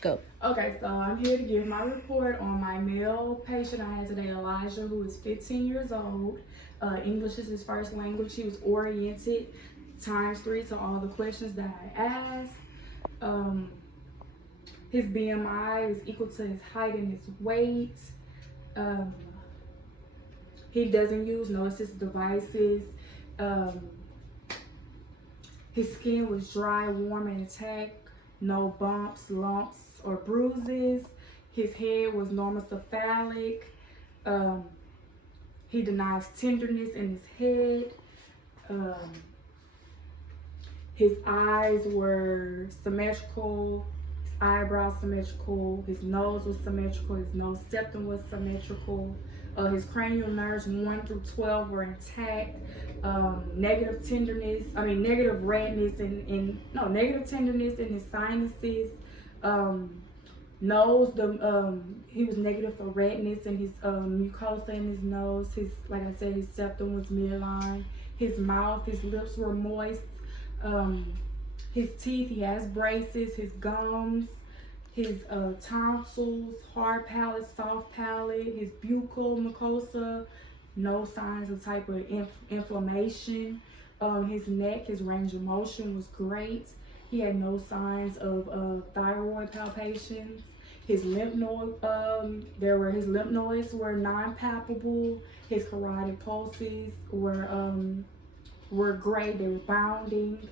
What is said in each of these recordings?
Go. Okay, so I'm here to give my report on my male patient I had today, Elijah, who is 15 years old. English is his first language. He was oriented ×3 to all the questions that I asked. His BMI is equal to his height and his weight. He doesn't use no assistive devices. His skin was dry, warm, and intact. No bumps, lumps, or bruises. His head was normal cephalic. He denies tenderness in his head. His eyes were symmetrical. His eyebrows symmetrical. His nose was symmetrical. His nose septum was symmetrical. His cranial nerves 1 through 12 were intact. Negative tenderness in his sinuses. Nose, he was negative for redness in his mucosa in his nose. Like I said, his septum was midline. His mouth, his lips were moist. His teeth, he has braces. His gums, his tonsils, hard palate, soft palate, his buccal mucosa, no signs of type of inflammation. His neck, his range of motion was great. He had no signs of thyroid palpations. His lymph nodes were non-palpable. His carotid pulses were great. They were bounding.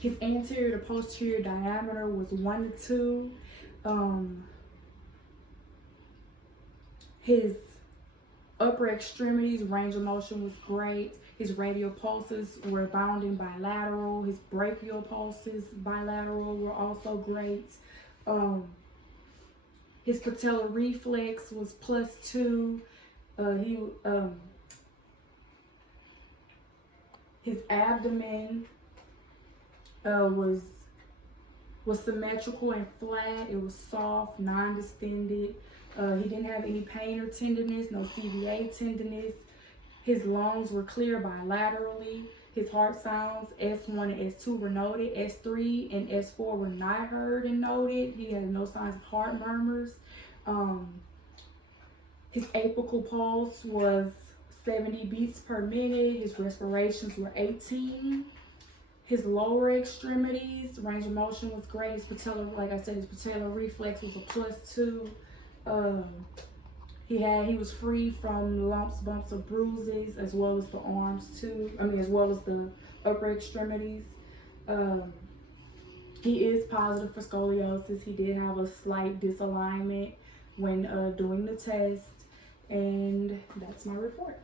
His anterior to posterior diameter was 1 to 2. His upper extremities range of motion was great. His radial pulses were bounding bilateral. His brachial pulses bilateral were also great. His patellar reflex was +2. His abdomen was symmetrical and flat. It was soft, non-distended. He didn't have any pain or tenderness, no CVA tenderness. His lungs were clear bilaterally. His heart sounds, S1 and S2 were noted. S3 and S4 were not heard and noted. He had no signs of heart murmurs. His apical pulse was 70 beats per minute. His respirations were 18. His lower extremities, range of motion was great. His patellar reflex was a +2. He was free from lumps, bumps, or bruises, as well as the arms too. As well as the upper extremities. He is positive for scoliosis. He did have a slight disalignment when doing the test, and that's my report.